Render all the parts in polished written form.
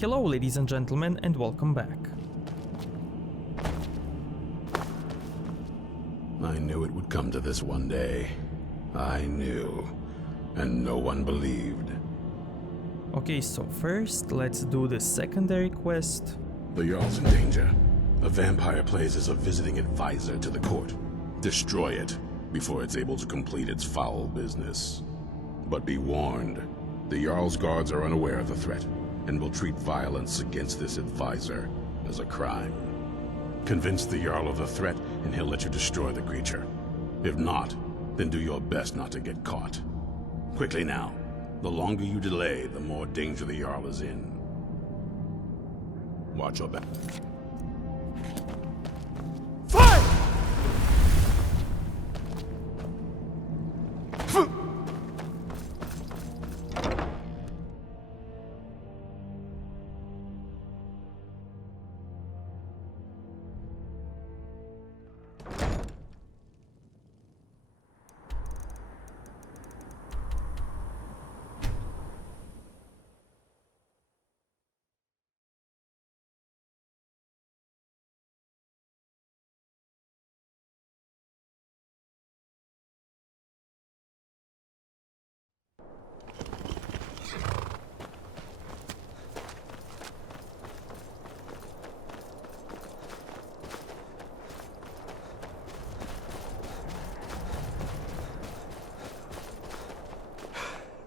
Hello ladies and gentlemen, and welcome back. I knew it would come to this one day. I knew. And no one believed. Okay, so first, let's do the secondary quest. The Jarl's in danger. A vampire plays as a visiting advisor to the court. Destroy it before it's able to complete its foul business. But be warned, the Jarl's guards are unaware of the threat, and will treat violence against this advisor as a crime. Convince the Jarl of the threat, and he'll let you destroy the creature. If not, then do your best not to get caught. Quickly now. The longer you delay, the more danger the Jarl is in. Watch your back. Fire!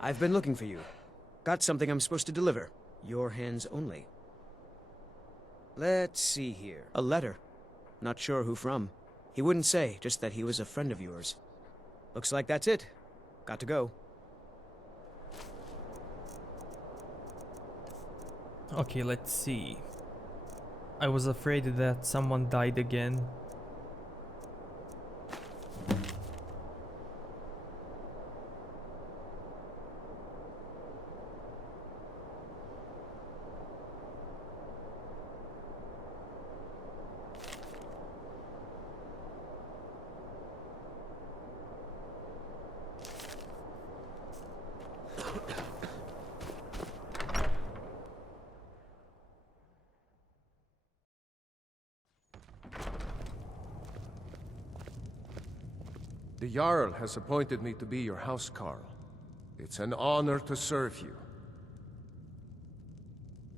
I've been looking for you. Got something I'm supposed to deliver. Your hands only. Let's see here. A letter. Not sure who from. He wouldn't say, just that he was a friend of yours. Looks like that's it. Got to go. Okay, let's see. I was afraid that someone died again. The Jarl has appointed me to be your housecarl. It's an honor to serve you.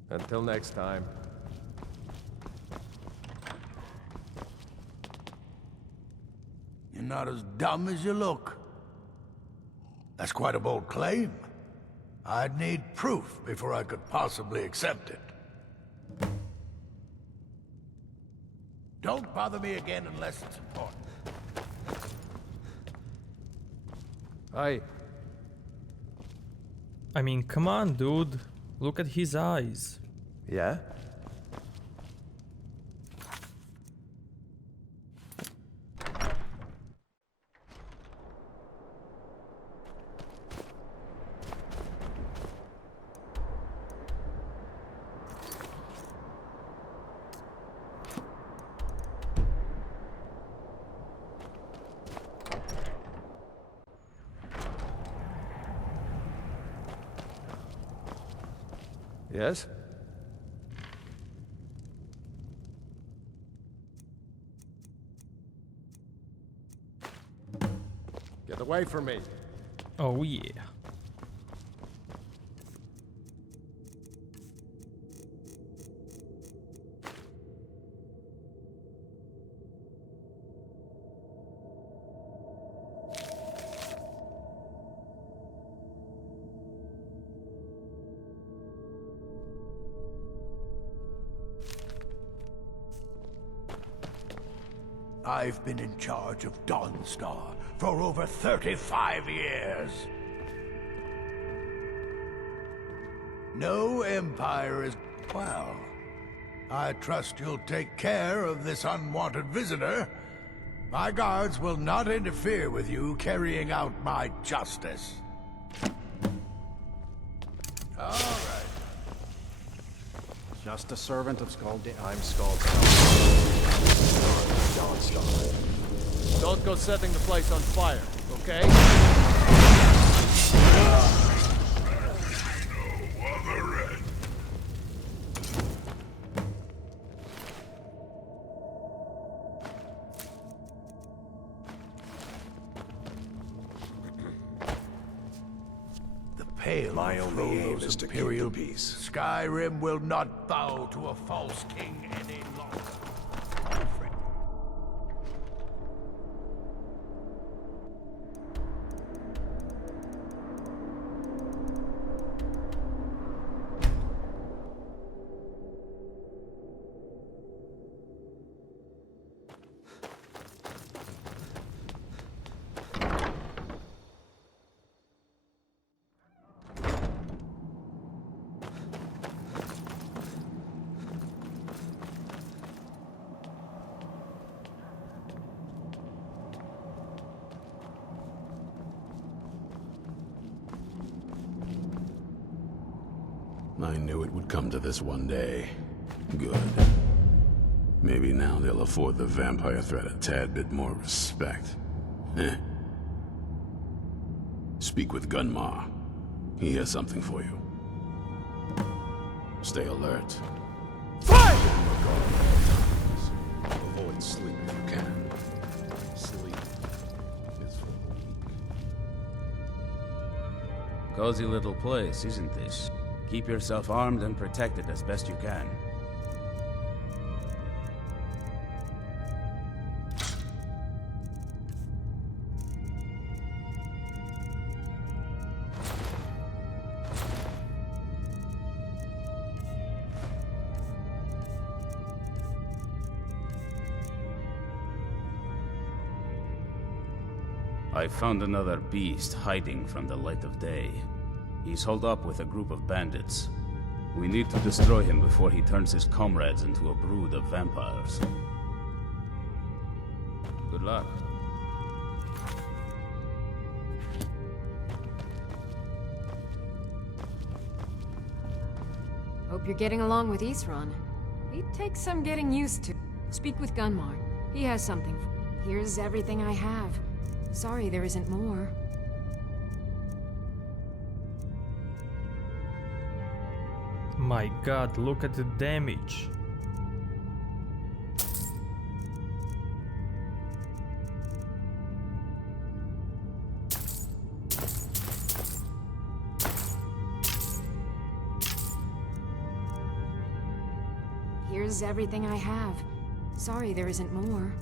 Until next time. You're not as dumb as you look. That's quite a bold claim. I'd need proof before I could possibly accept it. Don't bother me again unless it's important. I mean, come on, dude. Look at his eyes. Yeah? Yes? Get away from me. Oh yeah. I've been in charge of Dawnstar for over 35 years. No empire is... Well, I trust you'll take care of this unwanted visitor. My guards will not interfere with you carrying out my justice. All right. Just a servant of I'm Skald. Don't go setting the place on fire, okay? Hail, My only aim those is to keep Imperial the peace. Skyrim will not bow to a false king any longer. I knew it would come to this one day. Good. Maybe now they'll afford the vampire threat a tad bit more respect. Eh. Speak with Gunmar. He has something for you. Stay alert. Fire! Avoid sleep if you can. Sleep is for the weak. Cozy little place, isn't this? Keep yourself armed and protected as best you can. I found another beast hiding from the light of day. He's holed up with a group of bandits. We need to destroy him before he turns his comrades into a brood of vampires. Good luck. Hope you're getting along with Isran. It takes some getting used to. Speak with Gunmar. He has something. Here's everything I have. Sorry there isn't more. My god, look at the damage. Here's everything I have. Sorry there isn't more.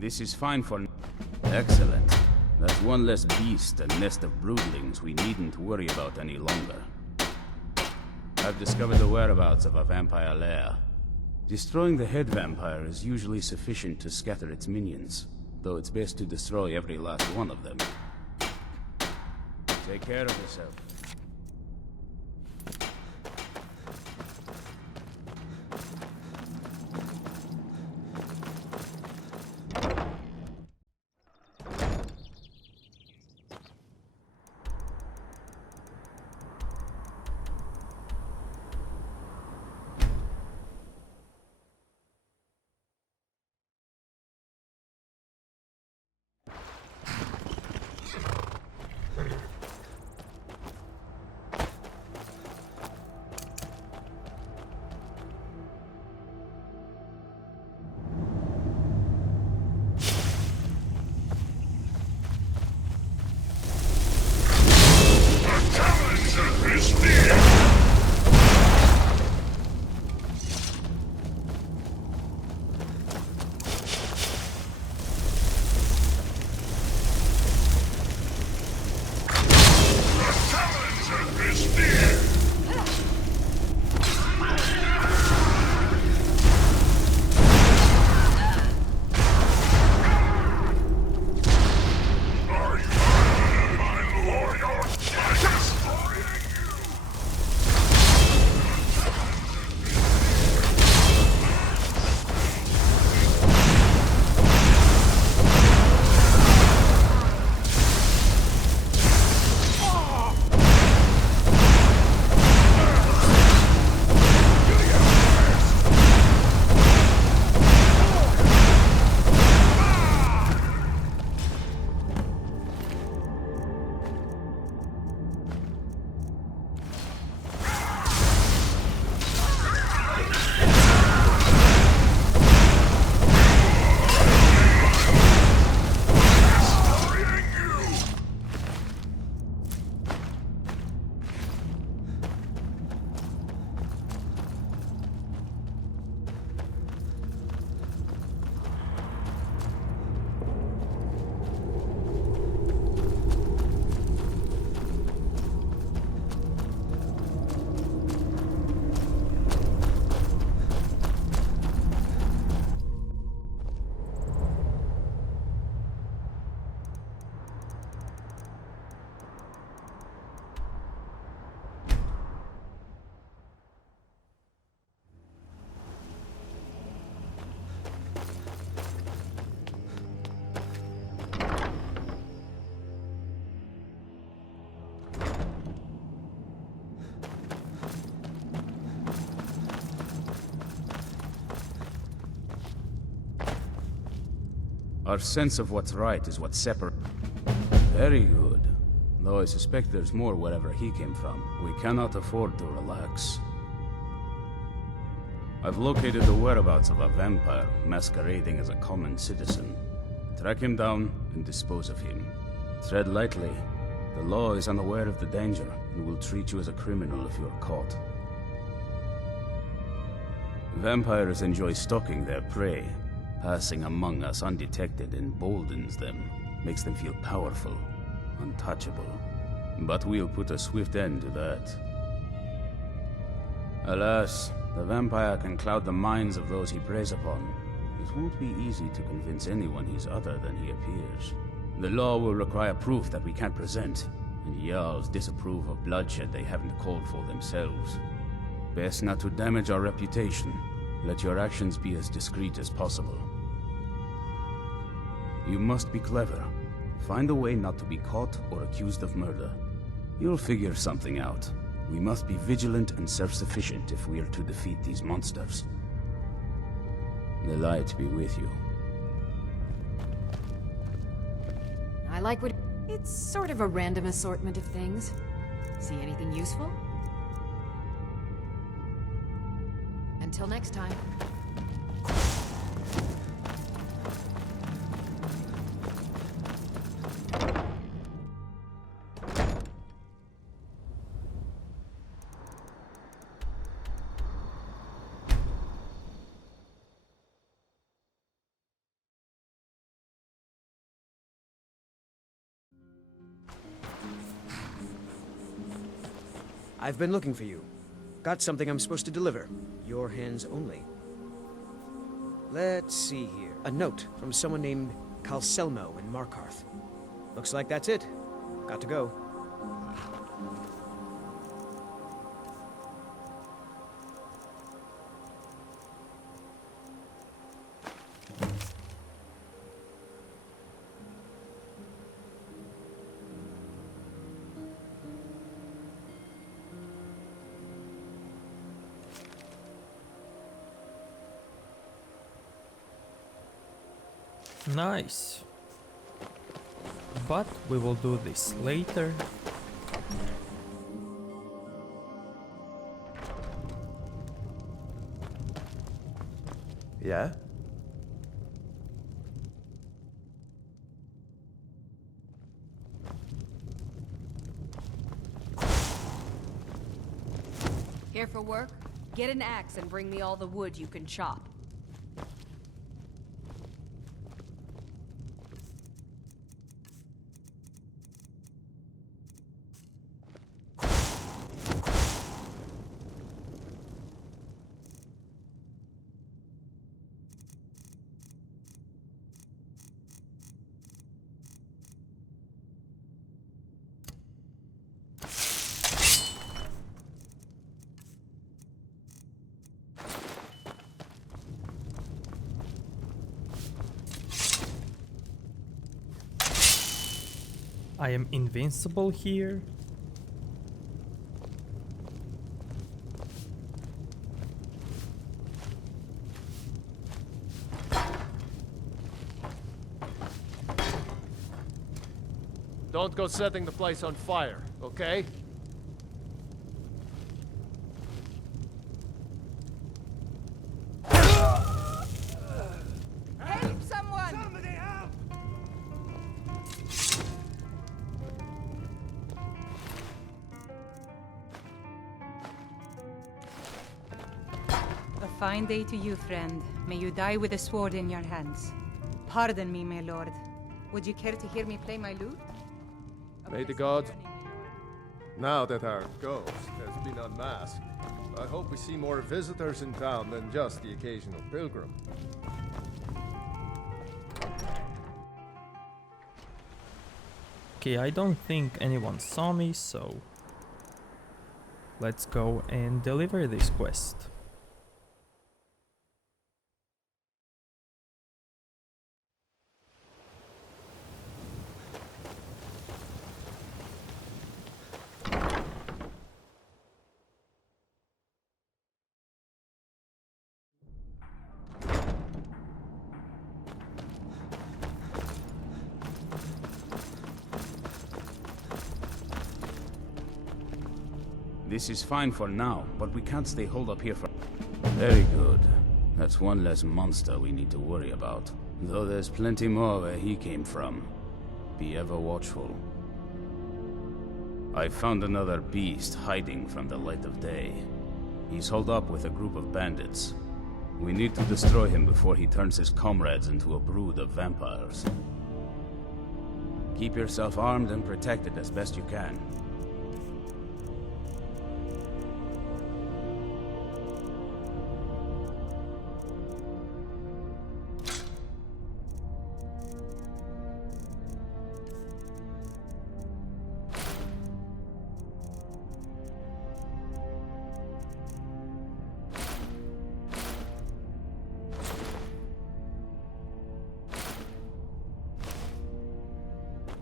This is fine for... Excellent. That's one less beast and nest of broodlings we needn't worry about any longer. I've discovered the whereabouts of a vampire lair. Destroying the head vampire is usually sufficient to scatter its minions, though it's best to destroy every last one of them. Take care of yourself. Our sense of what's right is what separates... Very good. Though I suspect there's more wherever he came from. We cannot afford to relax. I've located the whereabouts of a vampire masquerading as a common citizen. Track him down and dispose of him. Tread lightly. The law is unaware of the danger and will treat you as a criminal if you're caught. Vampires enjoy stalking their prey. Passing among us undetected emboldens them, makes them feel powerful, untouchable. But we'll put a swift end to that. Alas, the vampire can cloud the minds of those he preys upon. It won't be easy to convince anyone he's other than he appears. The law will require proof that we can't present, and Jarls disapprove of bloodshed they haven't called for themselves. Best not to damage our reputation. Let your actions be as discreet as possible. You must be clever. Find a way not to be caught or accused of murder. You'll figure something out. We must be vigilant and self-sufficient if we are to defeat these monsters. The light be with you. I like what... It's sort of a random assortment of things. See anything useful? Until next time. I've been looking for you. Got something I'm supposed to deliver. Your hands only. Let's see here. A note from someone named Calselmo in Markarth. Looks like that's it. Got to go. Nice. But we will do this later. Yeah? Here for work? Get an axe and bring me all the wood you can chop. I am invincible here. Don't go setting the place on fire, okay? Help someone! A fine day to you, friend. May you die with a sword in your hands. Pardon me, my lord. Would you care to hear me play my lute? May the gods... Now that our ghost has been unmasked, I hope we see more visitors in town than just the occasional pilgrim. Okay, I don't think anyone saw me, so let's go and deliver this quest. This is fine for now, but we can't stay holed up here for... Very good. That's one less monster we need to worry about. Though there's plenty more where he came from. Be ever watchful. I found another beast hiding from the light of day. He's holed up with a group of bandits. We need to destroy him before he turns his comrades into a brood of vampires. Keep yourself armed and protected as best you can.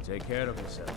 Take care of yourself.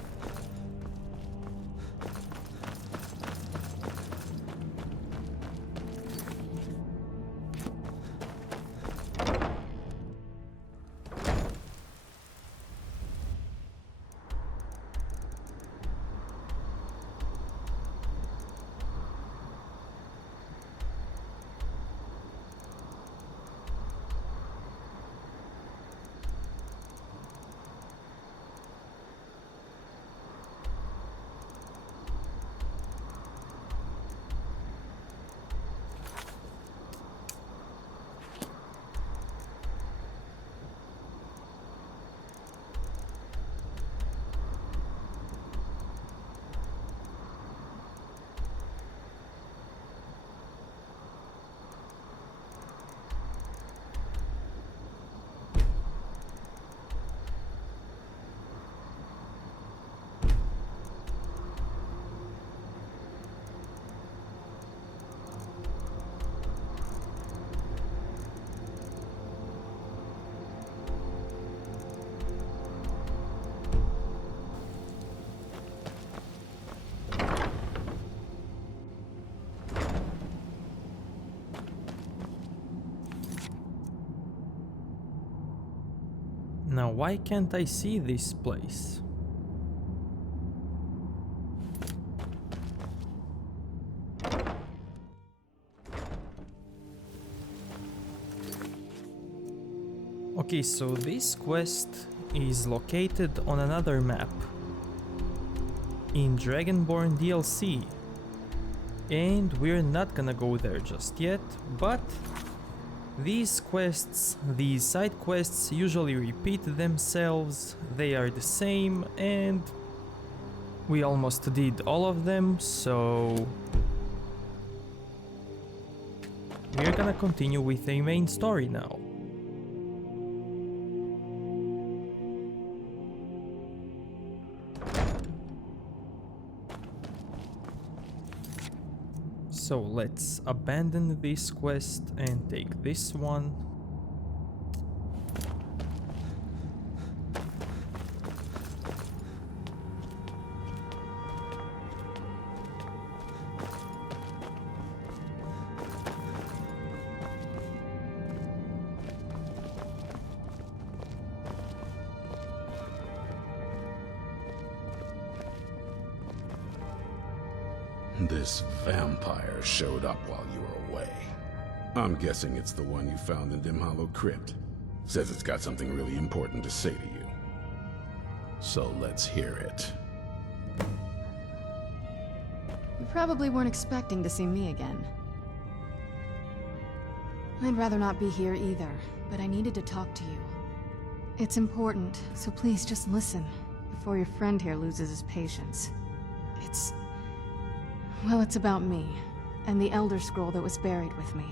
Now, why can't I see this place? Okay, so this quest is located on another map in Dragonborn DLC, and we're not gonna go there just yet, but these quests, these side quests usually repeat themselves, they are the same, and we almost did all of them, so we're gonna continue with the main story now. So let's abandon this quest and take this one. This vampire showed up while you were away. I'm guessing it's the one you found in Dim Hollow Crypt. Says it's got something really important to say to you. So let's hear it. You probably weren't expecting to see me again. I'd rather not be here either, but I needed to talk to you. It's important, so please just listen, before your friend here loses his patience. Well, it's about me, and the Elder Scroll that was buried with me.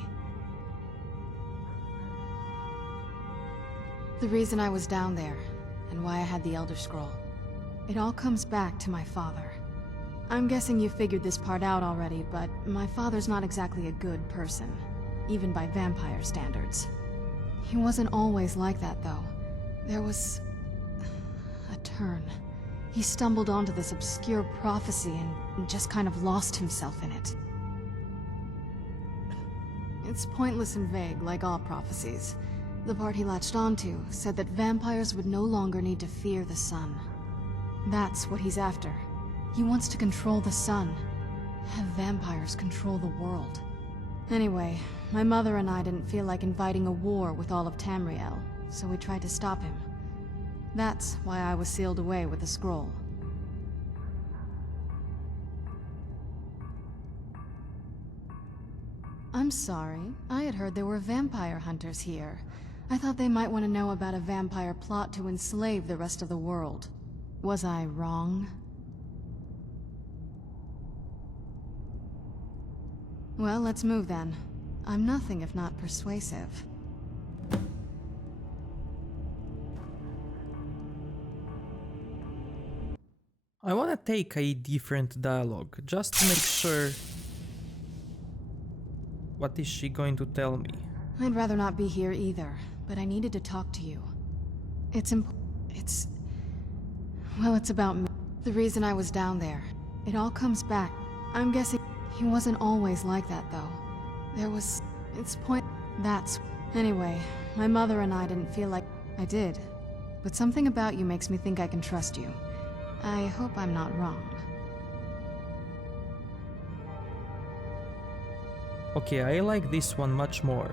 The reason I was down there, and why I had the Elder Scroll. It all comes back to my father. I'm guessing you figured this part out already, but my father's not exactly a good person, even by vampire standards. He wasn't always like that, though. There was a turn. He stumbled onto this obscure prophecy and just kind of lost himself in it. It's pointless and vague, like all prophecies. The part he latched onto said that vampires would no longer need to fear the sun. That's what he's after. He wants to control the sun. Have vampires control the world. Anyway, my mother and I didn't feel like inviting a war with all of Tamriel, so we tried to stop him. That's why I was sealed away with the scroll. I'm sorry. I had heard there were vampire hunters here. I thought they might want to know about a vampire plot to enslave the rest of the world. Was I wrong? Well, let's move then. I'm nothing if not persuasive. I wanna take a different dialogue, just to make sure... What is she going to tell me? I'd rather not be here either, but I needed to talk to you. Well, it's about me. The reason I was down there. It all comes back. I'm guessing he wasn't always like that, though. Anyway, my mother and I didn't feel like I did. But something about you makes me think I can trust you. I hope I'm not wrong. Okay, I like this one much more.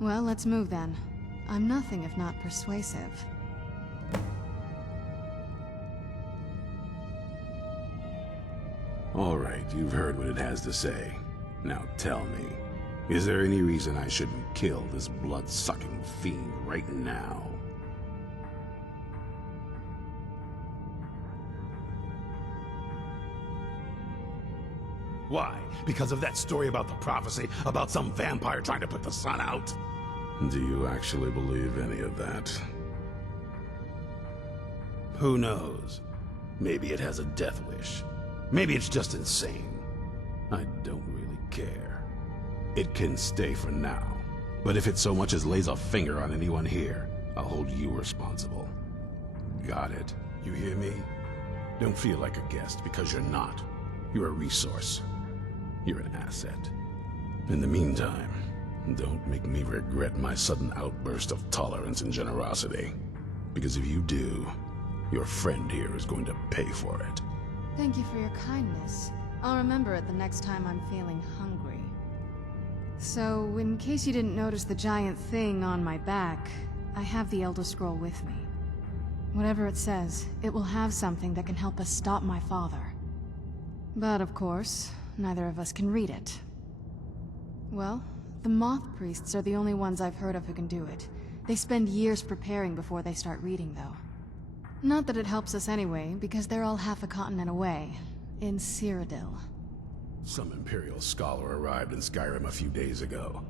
Well, let's move then. I'm nothing if not persuasive. All right, you've heard what it has to say. Now tell me, is there any reason I shouldn't kill this blood-sucking fiend right now? Why? Because of that story about the prophecy, about some vampire trying to put the sun out? Do you actually believe any of that? Who knows? Maybe it has a death wish. Maybe it's just insane. I don't really care. It can stay for now. But if it so much as lays a finger on anyone here, I'll hold you responsible. Got it? You hear me? Don't feel like a guest, because you're not. You're a resource. You're an asset. In the meantime, Don't make me regret my sudden outburst of tolerance and generosity. Because if you do, your friend here is going to pay for it. Thank you for your kindness. I'll remember it the next time I'm feeling hungry. So, in case you didn't notice the giant thing on my back, I have the Elder Scroll with me. Whatever it says, it will have something that can help us stop my father. But of course, neither of us can read it. Well, the Moth Priests are the only ones I've heard of who can do it. They spend years preparing before they start reading, though. Not that it helps us anyway, because they're all half a continent away, in Cyrodiil. Some Imperial scholar arrived in Skyrim a few days ago.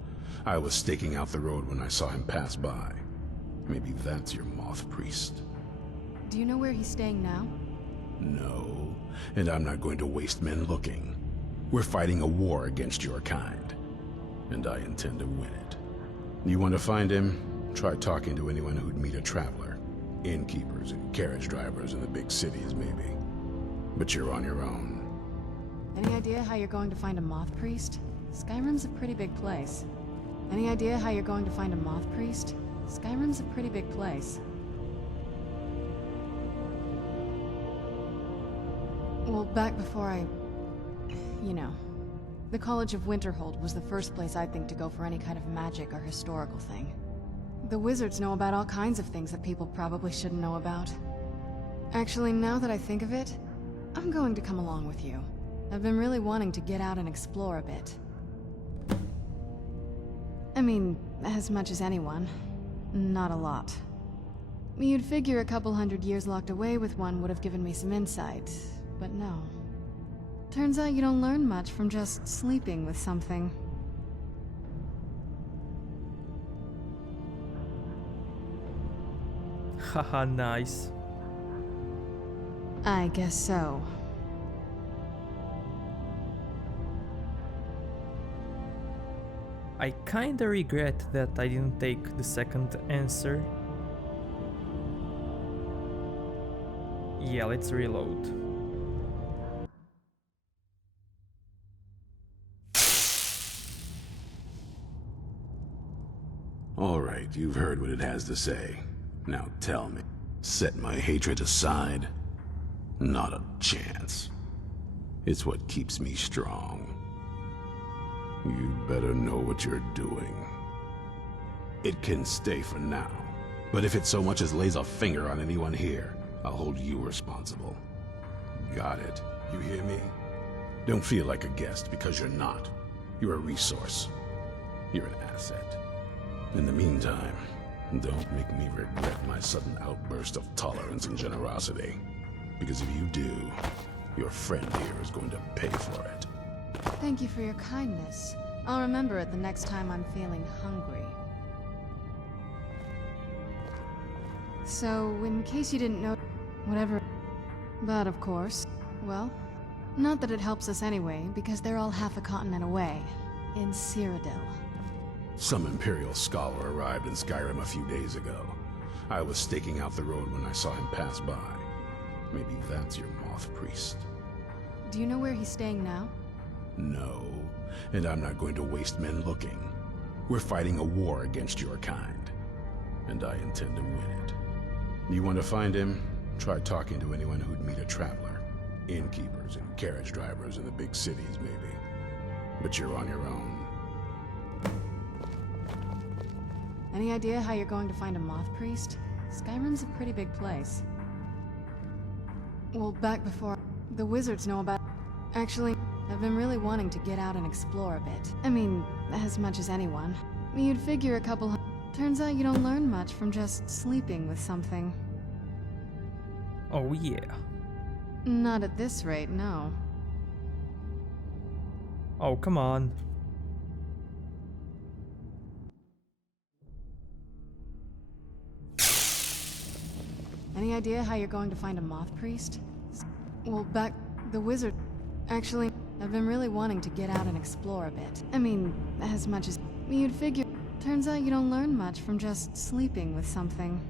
I was staking out the road when I saw him pass by. Maybe that's your Moth Priest. Do you know where he's staying now? No, and I'm not going to waste men looking. We're fighting a war against your kind, and I intend to win it. You want to find him? Try talking to anyone who'd meet a traveler. Innkeepers and carriage drivers in the big cities, maybe. But you're on your own. Any idea how you're going to find a Moth Priest? Skyrim's a pretty big place. Any idea how you're going to find a Moth Priest? Skyrim's a pretty big place. Well, back before you know. The College of Winterhold was the first place I'd think to go for any kind of magic or historical thing. The wizards know about all kinds of things that people probably shouldn't know about. Actually, now that I think of it, I'm going to come along with you. I've been really wanting to get out and explore a bit. I mean, as much as anyone. Not a lot. You'd figure a couple 100 years locked away with one would have given me some insight, but no. Turns out you don't learn much from just sleeping with something. Haha, nice. I guess so. I kinda regret that I didn't take the second answer. Yeah, let's reload. All right, you've heard what it has to say. Now tell me, set my hatred aside? Not a chance. It's what keeps me strong. You'd better know what you're doing. It can stay for now, but if it so much as lays a finger on anyone here, I'll hold you responsible. Got it? You hear me? Don't feel like a guest, because you're not. You're a resource. You're an asset. In the meantime, don't make me regret my sudden outburst of tolerance and generosity. Because if you do, your friend here is going to pay for it. Thank you for your kindness. I'll remember it the next time I'm feeling hungry. So, in case you didn't know, whatever. But of course, well, not that it helps us anyway, because they're all half a continent away, in Cyrodiil. Some Imperial scholar arrived in Skyrim a few days ago. I was staking out the road when I saw him pass by. Maybe that's your Moth Priest. Do you know where he's staying now? No, and I'm not going to waste men looking. We're fighting a war against your kind, and I intend to win it. You want to find him? Try talking to anyone who'd meet a traveler. Innkeepers and carriage drivers in the big cities, maybe. But you're on your own. Any idea how you're going to find a Moth Priest? Skyrim's a pretty big place. Well, back before... The wizards know about... Actually, I've been really wanting to get out and explore a bit. I mean, as much as anyone. You'd figure a couple... Turns out you don't learn much from just sleeping with something. Oh yeah. Not at this rate, no. Oh, come on. Any idea how you're going to find a Moth Priest? Well, back... The wizard... Actually, I've been really wanting to get out and explore a bit. I mean, as much as... You'd figure... Turns out you don't learn much from just sleeping with something.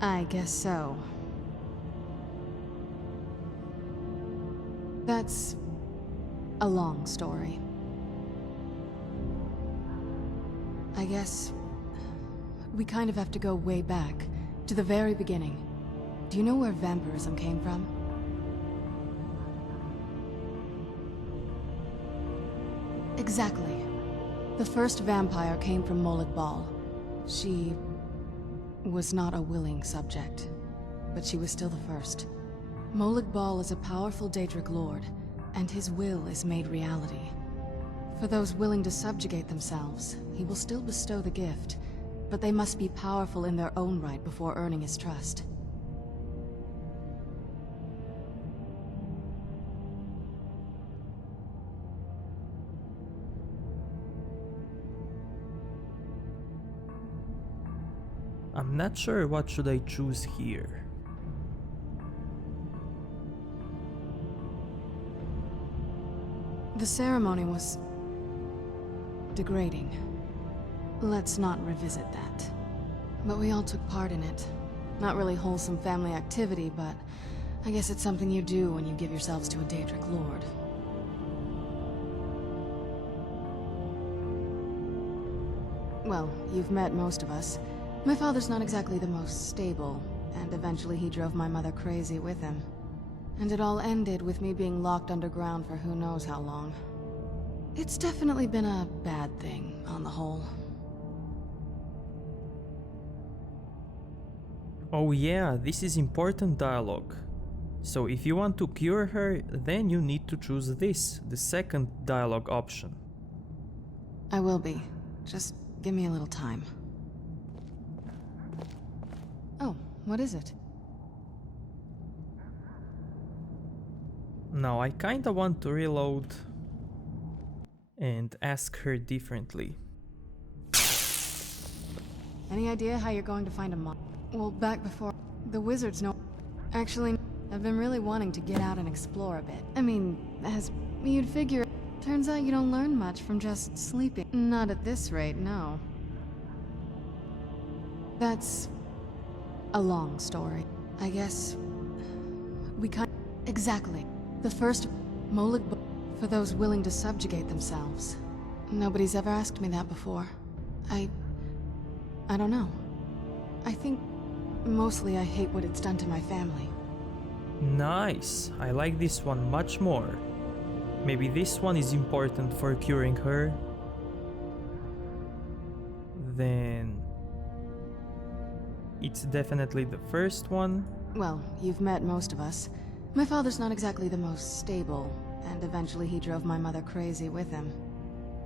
I guess so. That's... a long story. I guess we kind of have to go way back, to the very beginning. Do you know where vampirism came from? Exactly. The first vampire came from Molag Bal. She was not a willing subject, but she was still the first. Molag Bal is a powerful Daedric lord, and his will is made reality. For those willing to subjugate themselves, he will still bestow the gift, but they must be powerful in their own right before earning his trust. I'm not sure what should I choose here. The ceremony was degrading. Let's not revisit that. But we all took part in it. Not really wholesome family activity, but I guess it's something you do when you give yourselves to a Daedric lord. Well, you've met most of us. My father's not exactly the most stable, and eventually he drove my mother crazy with him. And it all ended with me being locked underground for who knows how long. It's definitely been a bad thing, on the whole. Oh yeah, this is important dialogue. So if you want to cure her, then you need to choose this, the second dialogue option. I will be. Just give me a little time. Oh, what is it? Now I kinda want to reload and ask her differently. Any idea how you're going to find a mom? Well, back before... The wizards know... Actually, I've been really wanting to get out and explore a bit. I mean, as you'd figure, turns out you don't learn much from just sleeping. Not at this rate, no. That's a long story. I guess we can't... Exactly. The first Molag for those willing to subjugate themselves. Nobody's ever asked me that before. I don't know. I think mostly I hate what it's done to my family. Nice, I like this one much more. Maybe this one is important for curing her. Then it's definitely the first one. Well, you've met most of us. My father's not exactly the most stable, and eventually he drove my mother crazy with him.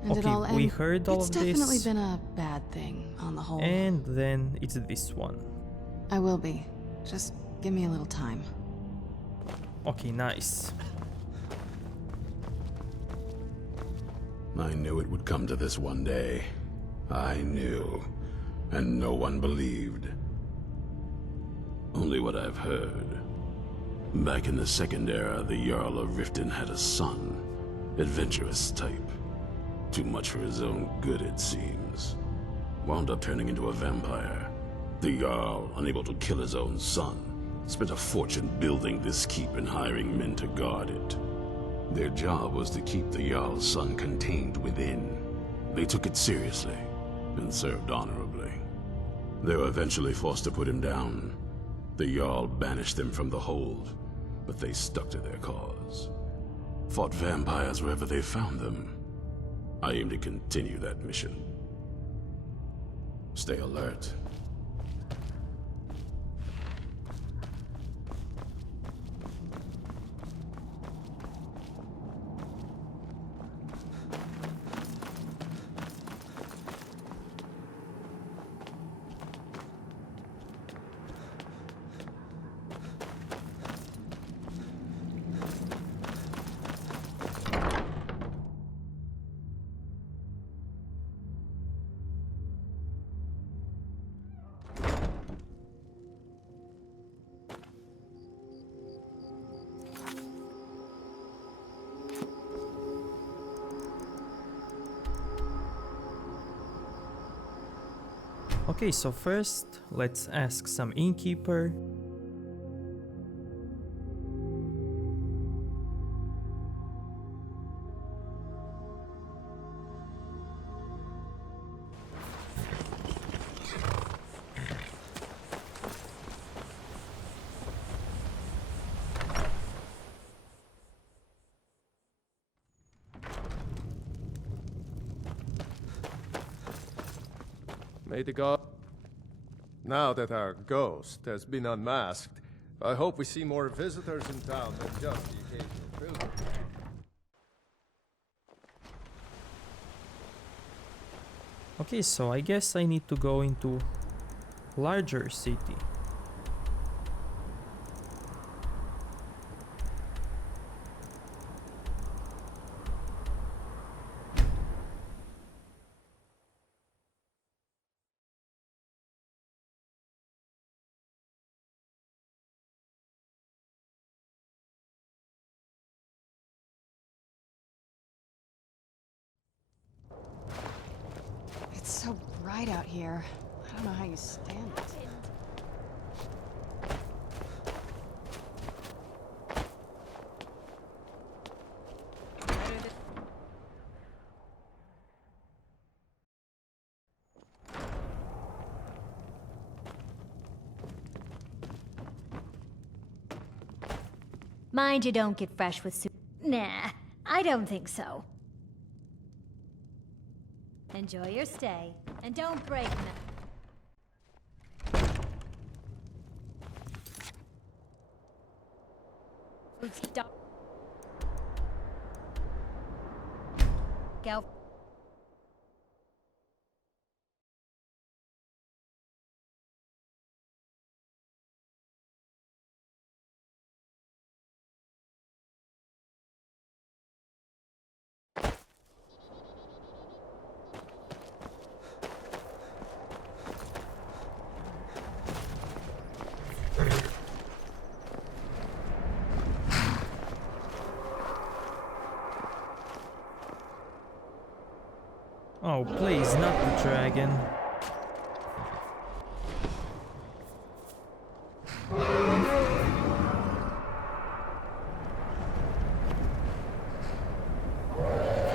And Okay, it all we heard all It's of this. definitely been a bad thing, on the whole. And then it's this one. I will be. Just give me a little time. Okay, nice. I knew it would come to this one day. I knew. And no one believed. Only what I've heard. Back in the Second Era, the Jarl of Riften had a son. Adventurous type. Too much for his own good, it seems. Wound up turning into a vampire. The Jarl, unable to kill his own son, spent a fortune building this keep and hiring men to guard it. Their job was to keep the Jarl's son contained within. They took it seriously, and served honorably. They were eventually forced to put him down. The Jarl banished them from the hold, but they stuck to their cause. Fought vampires wherever they found them. I aim to continue that mission. Stay alert. Okay, so first, let's ask some innkeeper. May the god... Now that our ghost has been unmasked, I hope we see more visitors in town than just the occasional pilgrim. Okay, so I guess I need to go into larger city. It's so bright out here. I don't know how you stand it. Mind you don't get fresh with soup. Nah, I don't think so. Enjoy your stay, and don't break Stop. Go. Oh, please, not the dragon.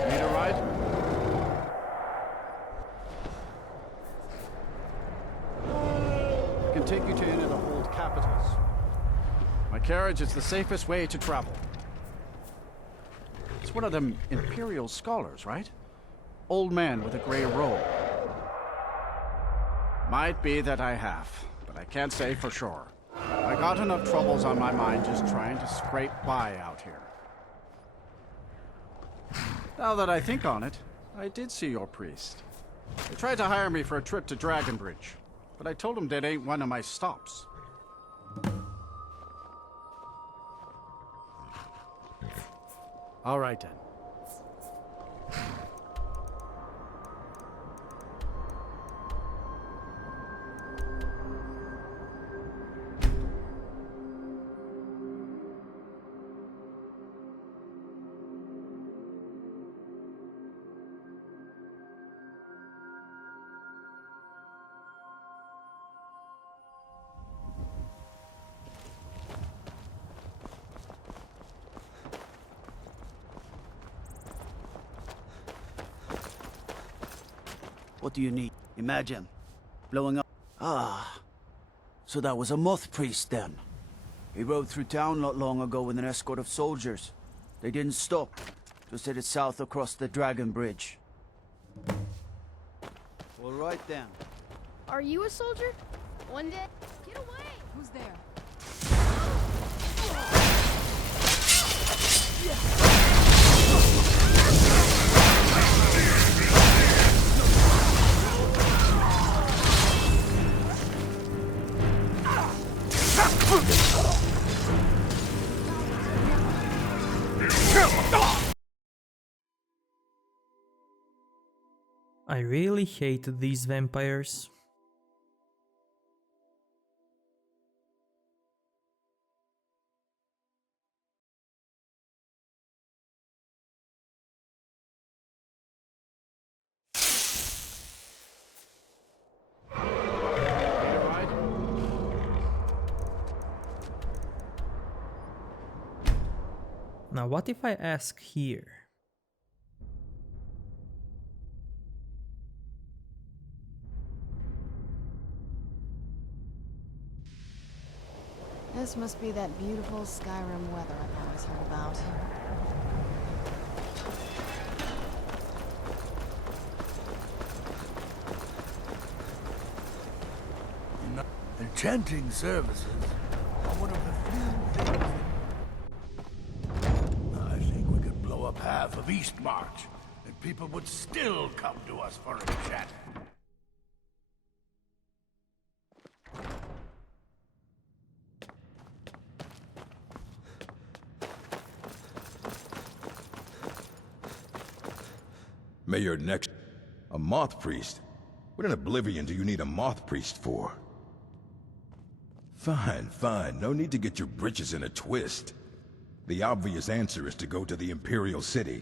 Need a ride? Can take you to any of the old capitals. My carriage is the safest way to travel. It's one of them imperial scholars, right? Old man with a gray robe. Might be that I have, but I can't say for sure. I got enough troubles on my mind just trying to scrape by out here. Now that I think on it, I did see your priest. He tried to hire me for a trip to Dragonbridge, but I told him that ain't one of my stops. All right then. What do you need? Imagine. Blowing up. Ah. So that was a moth priest then. He rode through town not long ago with an escort of soldiers. They didn't stop. Just headed south across the Dragon Bridge. All right then. Are you a soldier? One day? Get away! Who's there? I really hate these vampires. Now what if I ask here? This must be that beautiful Skyrim weather I've always heard about. enchanting services are one of the few things. I think we could blow up half of Eastmarch, and people would still come to us for enchantment. Mayor next. A moth priest? What in Oblivion do you need a moth priest for? Fine, fine. No need to get your britches in a twist. The obvious answer is to go to the Imperial City.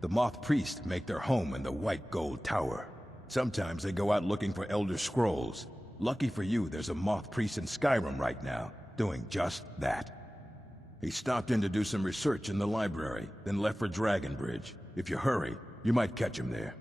The moth priests make their home in the White Gold Tower. Sometimes they go out looking for Elder Scrolls. Lucky for you, there's a moth priest in Skyrim right now, doing just that. He stopped in to do some research in the library, then left for Dragonbridge. If you hurry, you might catch him there.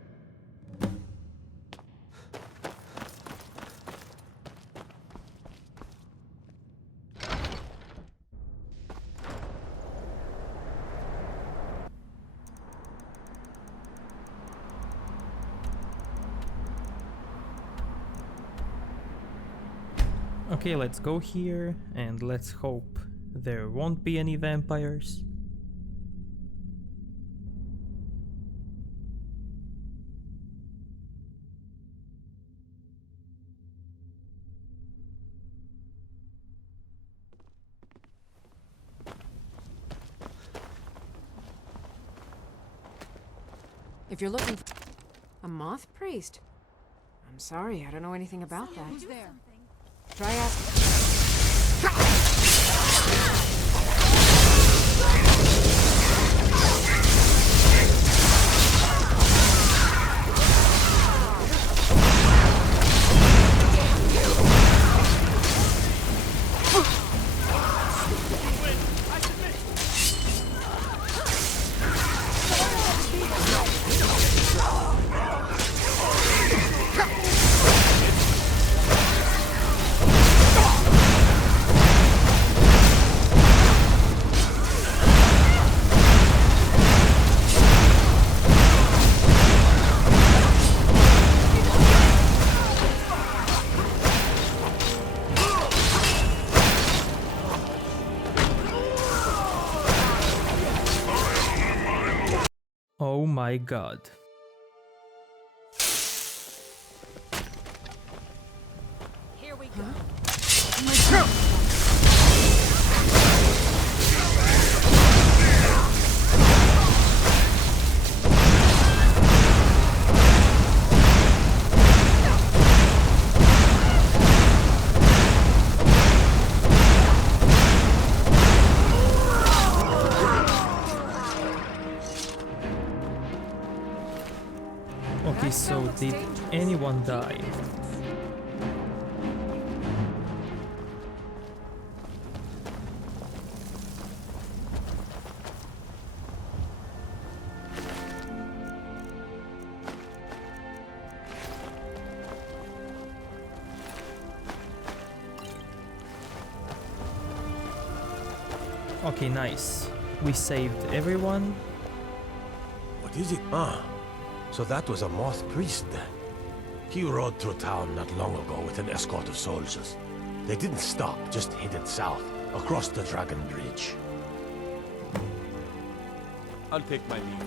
Okay, let's go here and let's hope there won't be any vampires. If you're looking for a moth priest, I'm sorry, I don't know anything about that. Who's there? Try asking. Oh my god. Here we go. Okay, so did anyone die? Okay, nice. We saved everyone. What is it? Ah, so that was a moth priest then. He rode through town not long ago with an escort of soldiers. They didn't stop, just headed south, across the Dragon Bridge. I'll take my leave.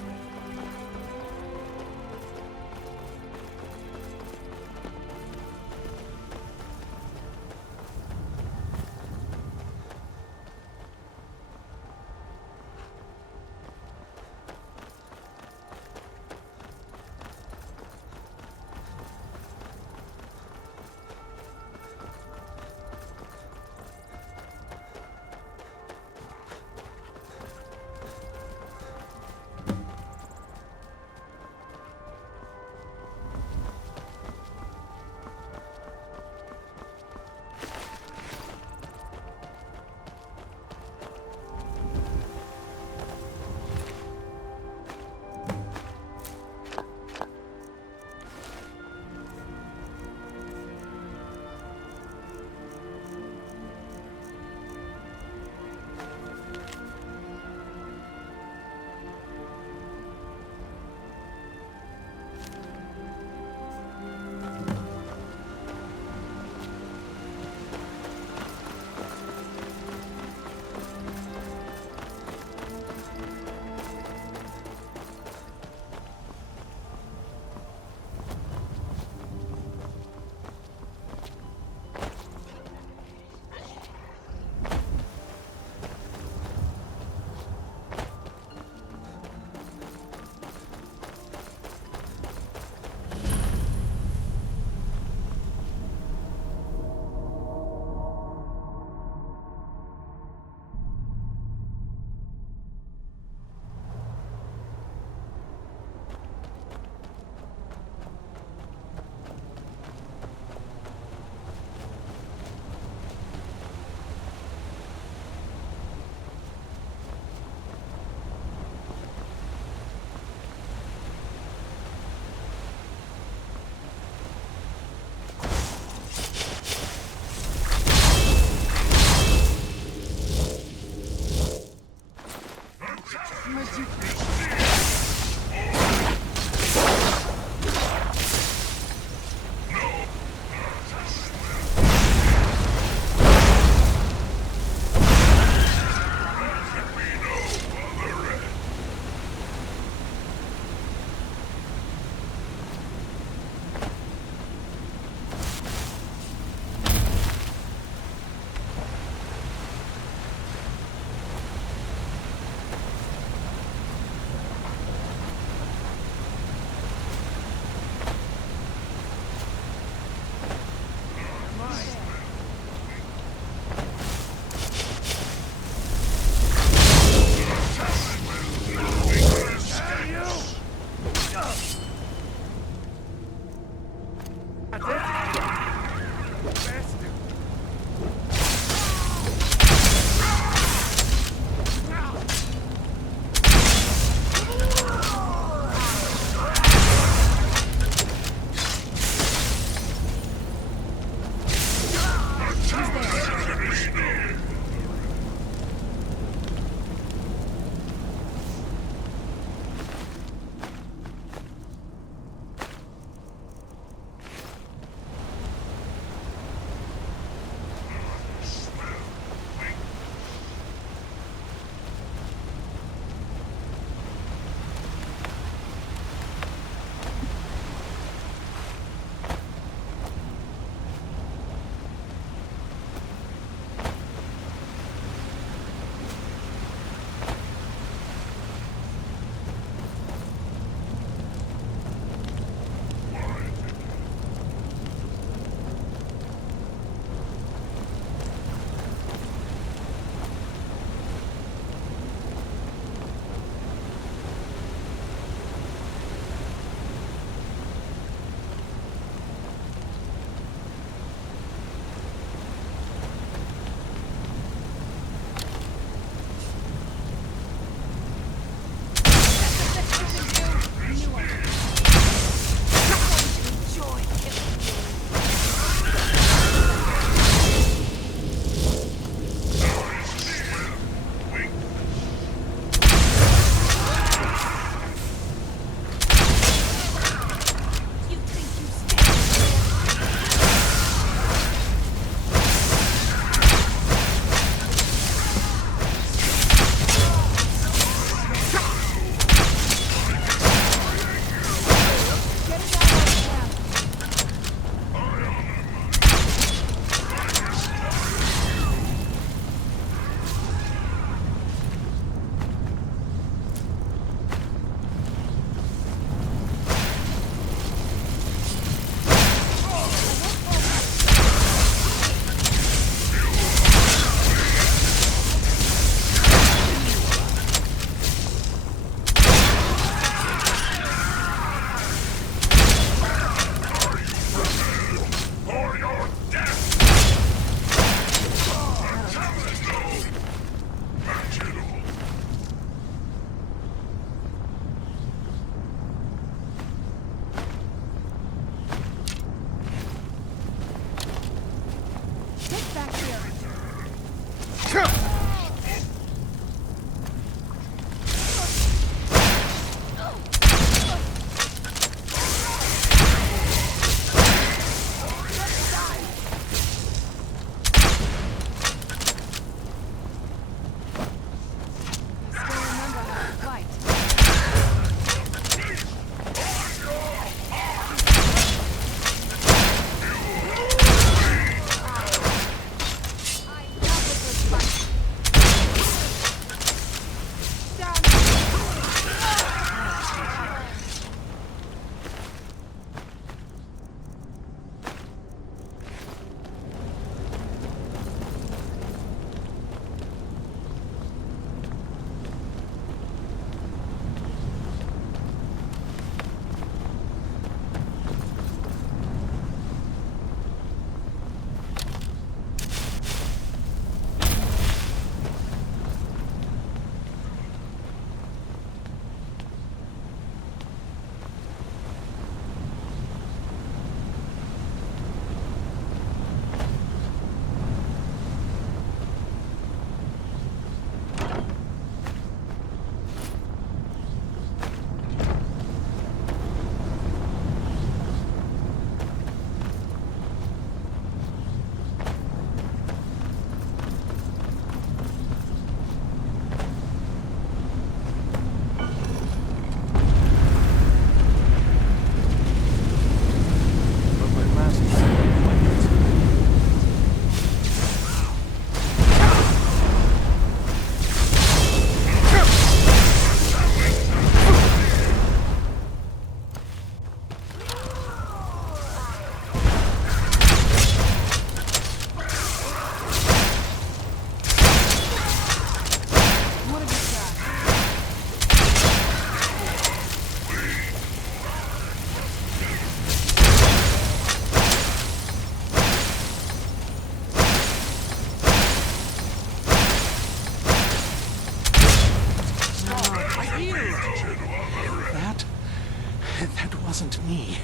me.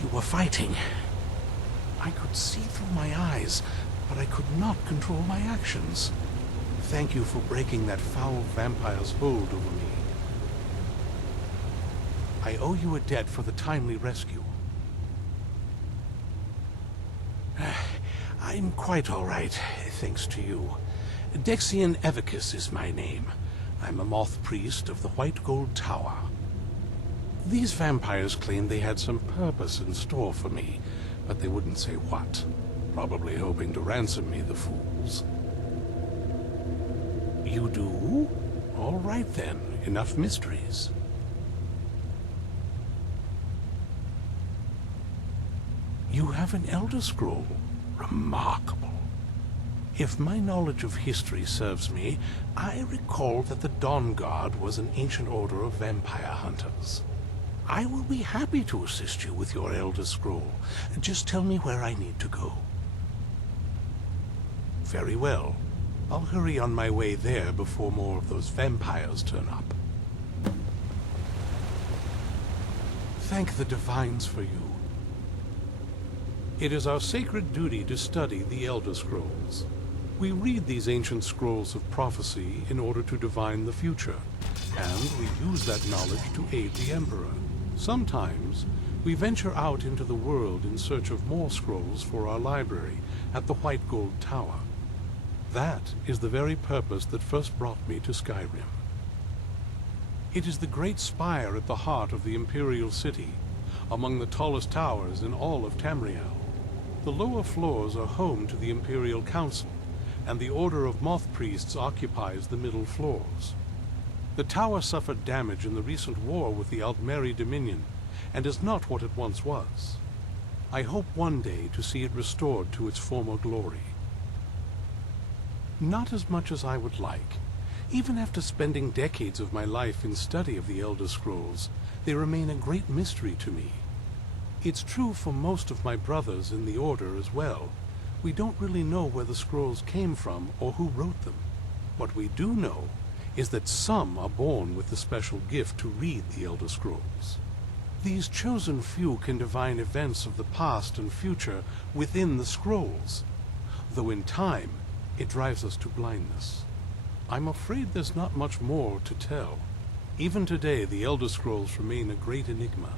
You were fighting. I could see through my eyes, but I could not control my actions. Thank you for breaking that foul vampire's hold over me. I owe you a debt for the timely rescue. I'm quite all right, thanks to you. Dexian Evicus is my name. I'm a moth priest of the White Gold Tower. These vampires claimed they had some purpose in store for me, but they wouldn't say what. Probably hoping to ransom me, the fools. You do? All right then, enough mysteries. You have an Elder Scroll. Remarkable. If my knowledge of history serves me, I recall that the Dawnguard was an ancient order of vampire hunters. I will be happy to assist you with your Elder Scroll. Just tell me where I need to go. Very well. I'll hurry on my way there before more of those vampires turn up. Thank the Divines for you. It is our sacred duty to study the Elder Scrolls. We read these ancient scrolls of prophecy in order to divine the future, and we use that knowledge to aid the Emperor. Sometimes, we venture out into the world in search of more scrolls for our library at the White Gold Tower. That is the very purpose that first brought me to Skyrim. It is the great spire at the heart of the Imperial City, among the tallest towers in all of Tamriel. The lower floors are home to the Imperial Council, and the Order of Moth Priests occupies the middle floors. The tower suffered damage in the recent war with the Aldmeri Dominion, and is not what it once was. I hope one day to see it restored to its former glory. Not as much as I would like. Even after spending decades of my life in study of the Elder Scrolls, they remain a great mystery to me. It's true for most of my brothers in the Order as well. We don't really know where the scrolls came from or who wrote them. What we do know is that some are born with the special gift to read the Elder Scrolls. These chosen few can divine events of the past and future within the scrolls, though in time it drives us to blindness. I'm afraid there's not much more to tell. Even today, the Elder Scrolls remain a great enigma.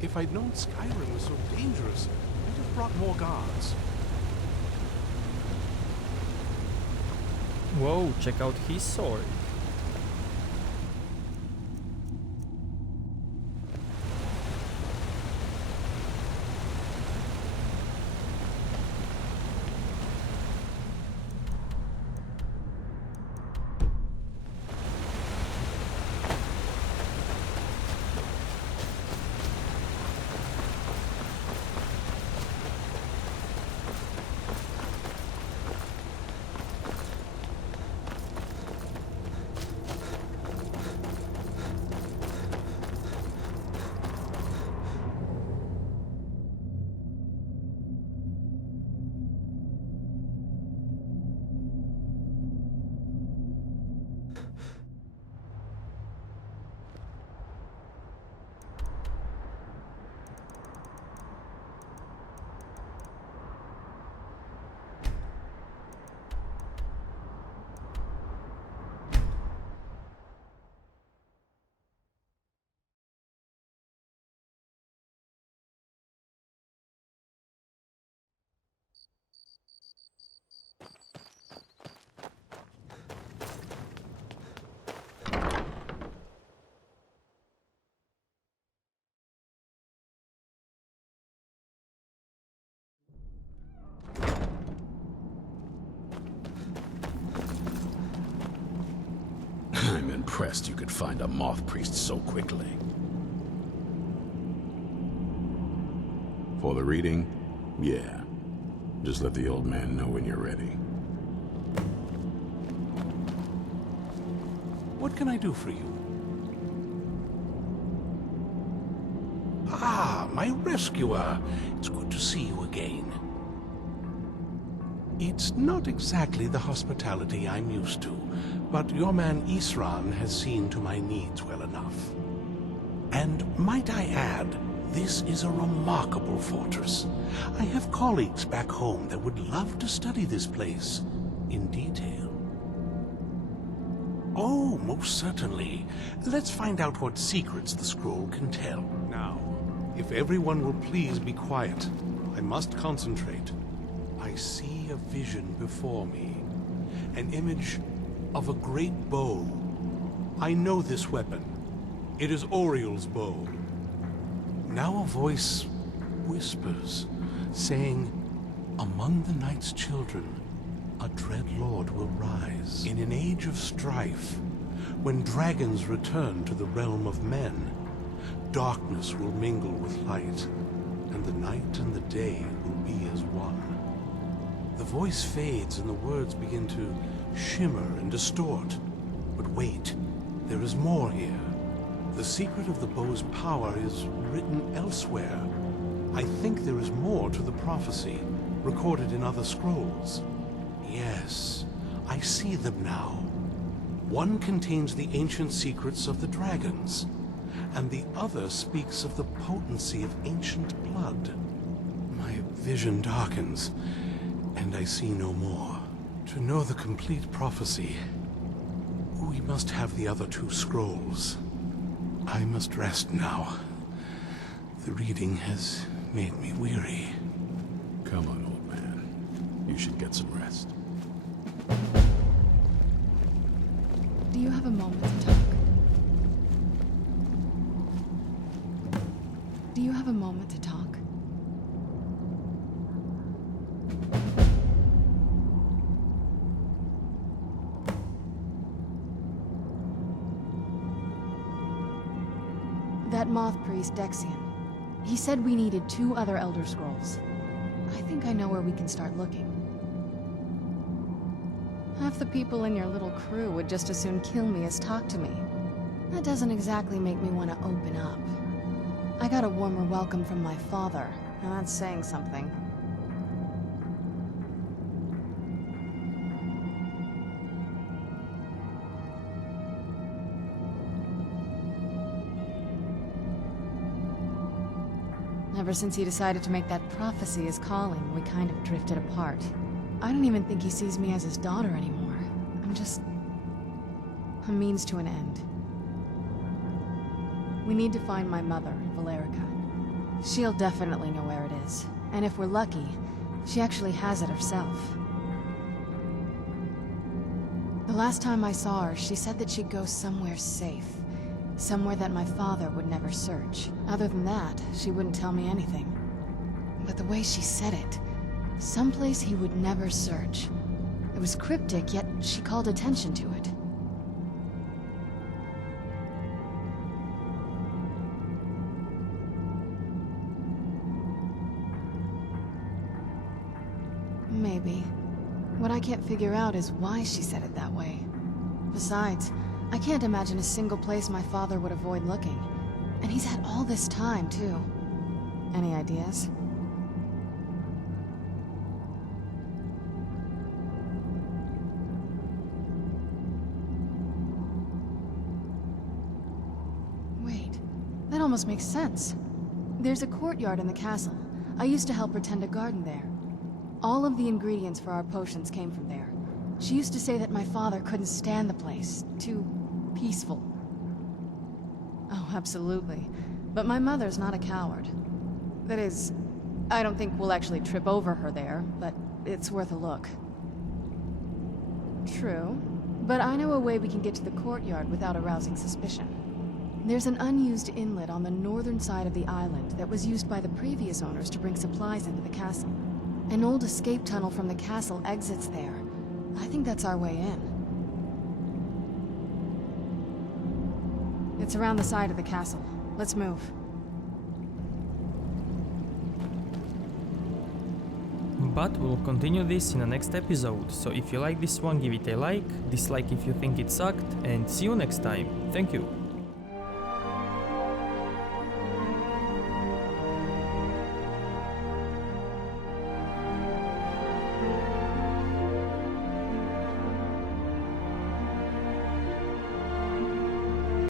If I'd known Skyrim was so dangerous, I'd have brought more guards. Whoa, check out his sword. I'm impressed you could find a moth priest so quickly. For the reading? Yeah. Just let the old man know when you're ready. What can I do for you? Ah, my rescuer. It's good to see you again. It's not exactly the hospitality I'm used to, but your man Isran has seen to my needs well enough. And might I add, this is a remarkable fortress. I have colleagues back home that would love to study this place in detail. Oh, most certainly. Let's find out what secrets the scroll can tell. Now, if everyone will please be quiet, I must concentrate. I see a vision before me. An image of a great bow. I know this weapon. It is Oriel's bow. Now a voice whispers, saying, "Among the night's children, a dread lord will rise. In an age of strife, when dragons return to the realm of men, darkness will mingle with light, and the night and the day will be as one." The voice fades and the words begin to shimmer and distort. But wait, there is more here. The secret of the bow's power is written elsewhere. I think there is more to the prophecy, recorded in other scrolls. Yes, I see them now. One contains the ancient secrets of the dragons, and the other speaks of the potency of ancient blood. My vision darkens, and I see no more. To know the complete prophecy, we must have the other two scrolls. I must rest now. The reading has made me weary. Come on, old man. You should get some rest. Do you have a moment to talk? Do you have a moment to talk? That moth priest, Dexian. He said we needed 2 other Elder Scrolls. I think I know where we can start looking. Half the people in your little crew would just as soon kill me as talk to me. That doesn't exactly make me want to open up. I got a warmer welcome from my father, and that's saying something. Ever since he decided to make that prophecy his calling, we kind of drifted apart. I don't even think he sees me as his daughter anymore. I'm just a means to an end. We need to find my mother, Valerica. She'll definitely know where it is. And if we're lucky, she actually has it herself. The last time I saw her, she said that she'd go somewhere safe. Somewhere that my father would never search. Other than that, she wouldn't tell me anything. But the way she said it, someplace he would never search. It was cryptic, yet she called attention to it. Maybe. What I can't figure out is why she said it that way. Besides, I can't imagine a single place my father would avoid looking. And he's had all this time, too. Any ideas? Wait, that almost makes sense. There's a courtyard in the castle. I used to help her tend a garden there. All of the ingredients for our potions came from there. She used to say that my father couldn't stand the place. Too peaceful. Oh, absolutely. But my mother's not a coward. That is, I don't think we'll actually trip over her there, but it's worth a look. True. But I know a way we can get to the courtyard without arousing suspicion. There's an unused inlet on the northern side of the island that was used by the previous owners to bring supplies into the castle. An old escape tunnel from the castle exits there. I think that's our way in. It's around the side of the castle. Let's move. But we'll continue this in the next episode, so if you like this one, give it a like, dislike if you think it sucked, and see you next time. Thank you.